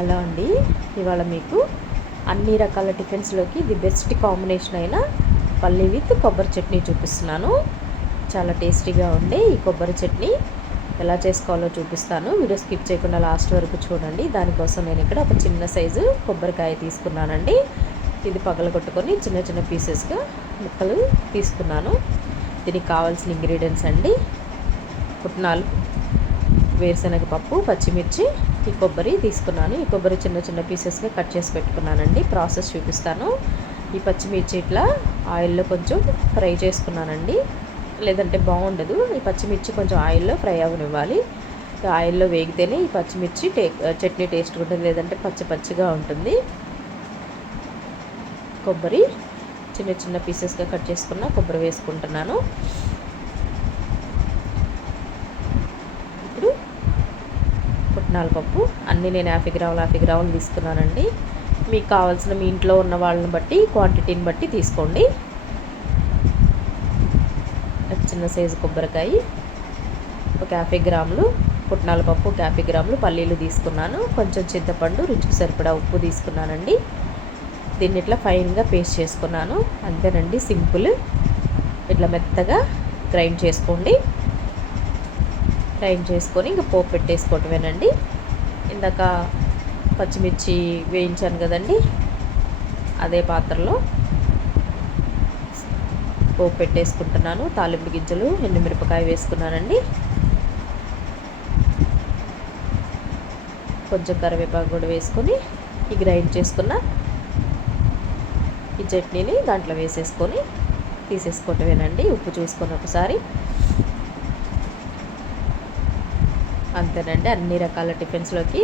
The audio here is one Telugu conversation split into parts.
హలో అండి. ఇవాళ మీకు అన్ని రకాల టిఫిన్స్లోకి ది బెస్ట్ కాంబినేషన్ అయిన పల్లి విత్ కొబ్బరి చట్నీ చూపిస్తున్నాను. చాలా టేస్టీగా ఉండే ఈ కొబ్బరి చట్నీ ఎలా చేసుకోవాలో చూపిస్తాను. వీడియో స్కిప్ చేయకుండా లాస్ట్ వరకు చూడండి. దానికోసం నేను ఇక్కడ ఒక చిన్న సైజు కొబ్బరికాయ తీసుకున్నానండి. ఇది పగలగొట్టుకొని చిన్న చిన్న పీసెస్గా ముక్కలు తీసుకున్నాను. దీనికి కావాల్సిన ఇంగ్రీడియంట్స్ అండి. పుట్నాలు. వేరుశనగ పప్పు పచ్చిమిర్చి ఈ కొబ్బరి తీసుకున్నాను. ఈ కొబ్బరి చిన్న చిన్న పీసెస్గా కట్ చేసి పెట్టుకున్నానండి. ప్రాసెస్ చూపిస్తాను. ఈ పచ్చిమిర్చి ఇట్లా ఆయిల్లో కొంచెం ఫ్రై చేసుకున్నానండి. లేదంటే బాగుండదు. ఈ పచ్చిమిర్చి కొంచెం ఆయిల్లో ఫ్రై అవ్వనివ్వాలి ఆయిల్లో వేగితేనే ఈ పచ్చిమిర్చి టే చట్నీ టేస్ట్ ఉంటుంది లేదంటే పచ్చి పచ్చిగా ఉంటుంది. కొబ్బరి చిన్న చిన్న పీసెస్గా కట్ చేసుకున్న కొబ్బరి వేసుకుంటున్నాను. పుట్నాల పప్పు అన్నీ నేను యాభై గ్రాములు యాభై గ్రాములు తీసుకున్నానండి. మీకు కావాల్సిన మీ ఇంట్లో ఉన్న వాళ్ళని బట్టి క్వాంటిటీని బట్టి తీసుకోండి. చిన్న సైజు కొబ్బరికాయ ఒక యాభై గ్రాములు పుట్నాల పప్పు ఒక యాభై గ్రాములు పల్లీలు తీసుకున్నాను. కొంచెం చింతపండు రుచికి సరిపడా ఉప్పు తీసుకున్నానండి. దీన్ని ఇట్లా ఫైన్గా పేస్ట్ చేసుకున్నాను. అంతేనండి సింపుల్ ఇట్లా మెత్తగా గ్రైండ్ చేసుకోండి. గ్రైండ్ చేసుకొని ఇంకా పోపు పెట్టేసుకోవటమేనండి. ఇందాక పచ్చిమిర్చి వేయించాను కదండి. అదే పాత్రలో పోపు పెట్టేసుకుంటున్నాను. తాలింపు గింజలు ఎండుమిరపకాయ వేసుకున్నానండి. కొంచెం కరివేపాకు కూడా వేసుకొని ఈ గ్రైండ్ చేసుకున్న ఈ చట్నీని దాంట్లో వేసేసుకొని తీసేసుకోవటమేనండి. ఉప్పు చూసుకొని ఒకసారి అంతేనండి. అన్ని రకాల టిఫిన్స్లోకి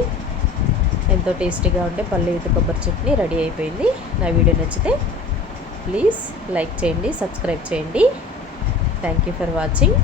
ఎంతో టేస్టీగా ఉండే పల్లి విత్ కొబ్బరి చట్నీ రెడీ అయిపోయింది. నా వీడియో నచ్చితే ప్లీజ్ లైక్ చేయండి సబ్స్క్రైబ్ చేయండి. Thank you for watching.